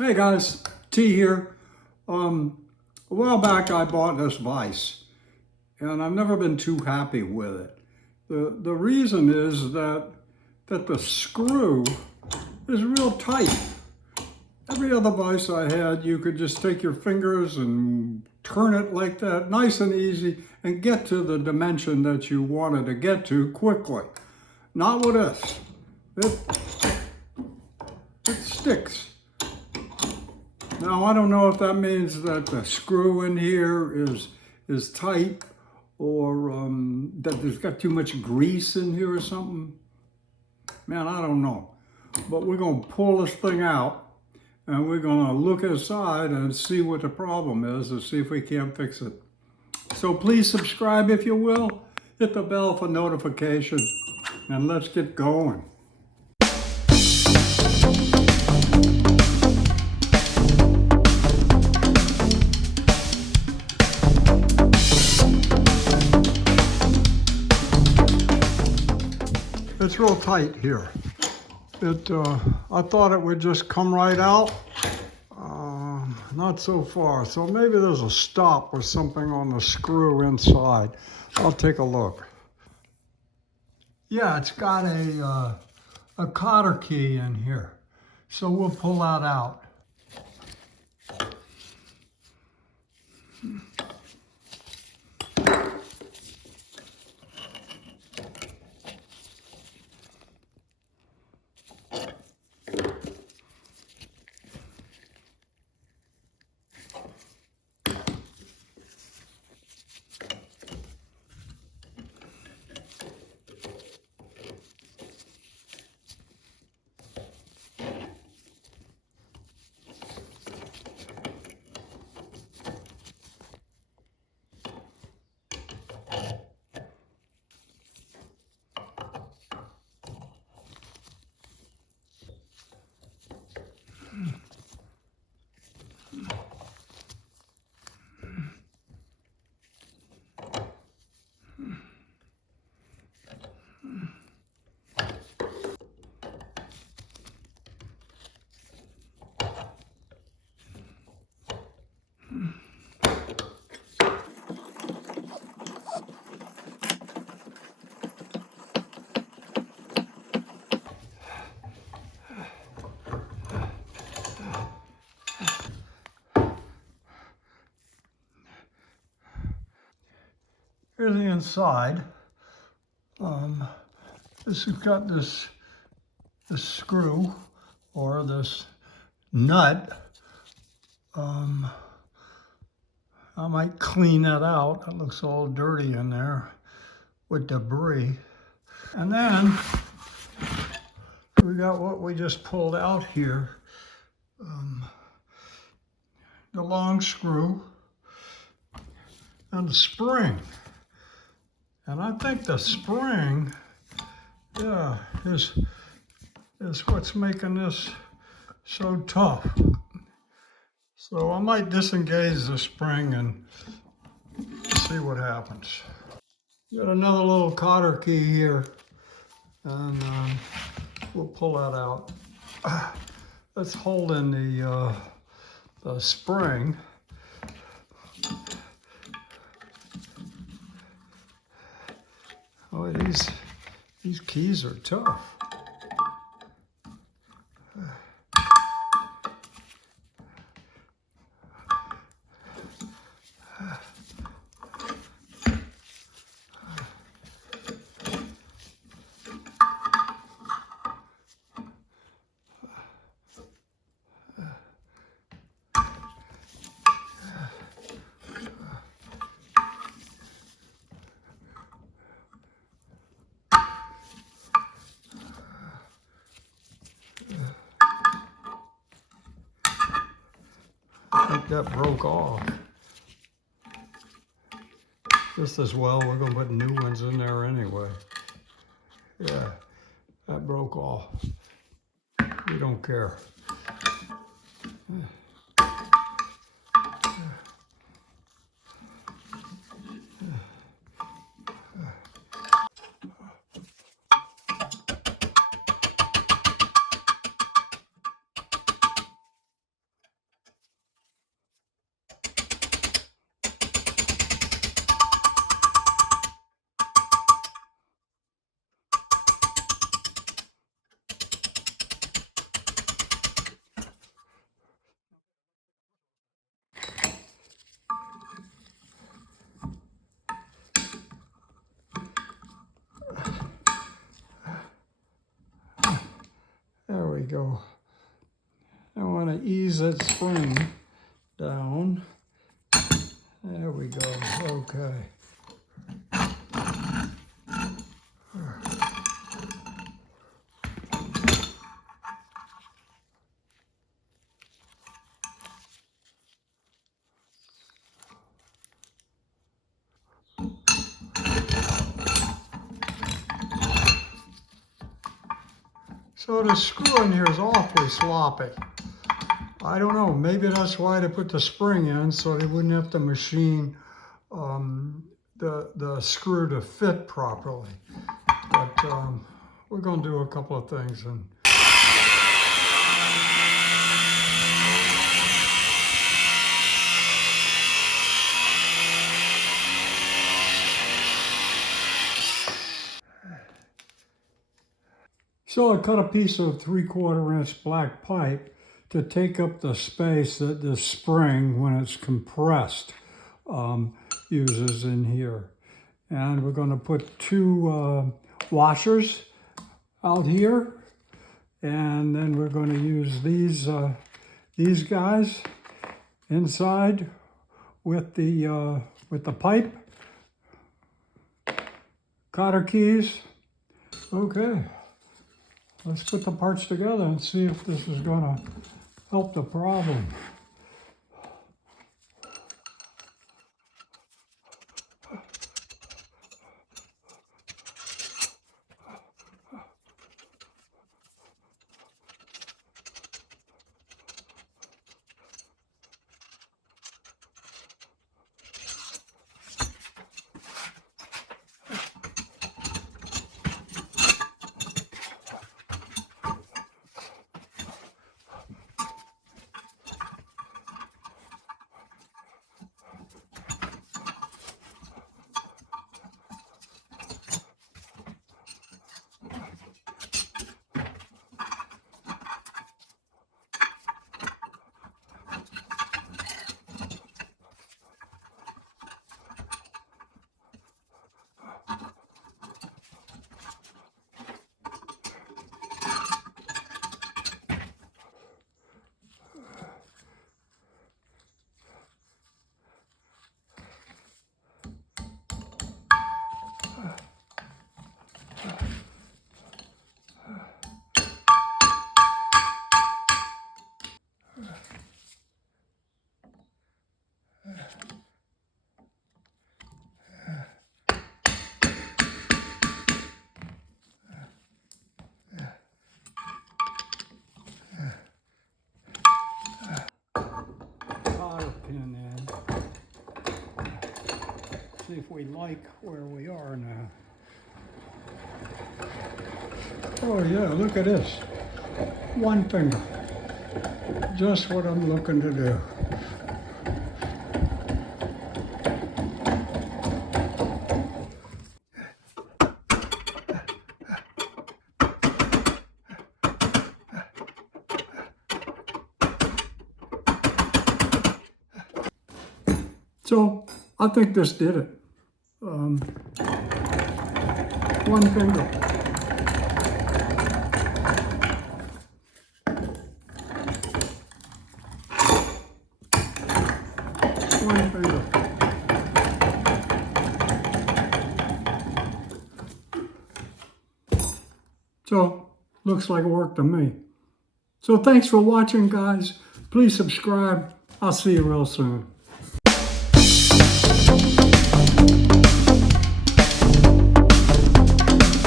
Hey guys, T here. A while back I bought this vise and I've never been too happy with it. The reason is that the screw is real tight. Every other vise I had, you could just take your fingers and turn it like that, nice and easy, and get to the dimension that you wanted to get to quickly. Not with this. It sticks. Now, I don't know if that means that the screw in here is tight or that there's got too much grease in here or something. Man, I don't know. But we're going to pull this thing out and we're going to look inside and see what the problem is and see if we can't fix it. So please subscribe if you will. Hit the bell for notification and let's get going. It's real tight here. I thought it would just come right out. Not so far. So maybe there's a stop or something on the screw inside. I'll take a look. Yeah, it's got a cotter key in here. So we'll pull that out. Here's the inside. This has got this screw or this nut. I might clean that out. It looks all dirty in there with debris. And then we got what we just pulled out here. The long screw and the spring. And I think the spring, yeah, is what's making this so tough. So I might disengage the spring and see what happens. Got another little cotter key here, and we'll pull that out. Let's hold in the spring. Oh, these keys are tough. I think that broke off. Just as well, we're gonna put new ones in there anyway. Yeah, that broke off. We don't care. go. I want to ease that spring down. There we go. Okay. So the screw in here is awfully sloppy. I don't know, maybe that's why they put the spring in, so they wouldn't have to machine the screw to fit properly. But we're going to do a couple of things. And so I cut a piece of 3/4 inch black pipe to take up the space that the spring, when it's compressed, uses in here. And we're going to put 2 washers out here, and then we're going to use these guys inside with the pipe, cotter keys. Okay. Let's put the parts together and see if this is going to help the problem. Pin in. See if we like where we are now. Oh yeah, look at this. 1 finger. Just what I'm looking to do. So I think this did it. 1 finger. One finger. So looks like it worked to me. So thanks for watching, guys. Please subscribe. I'll see you real soon.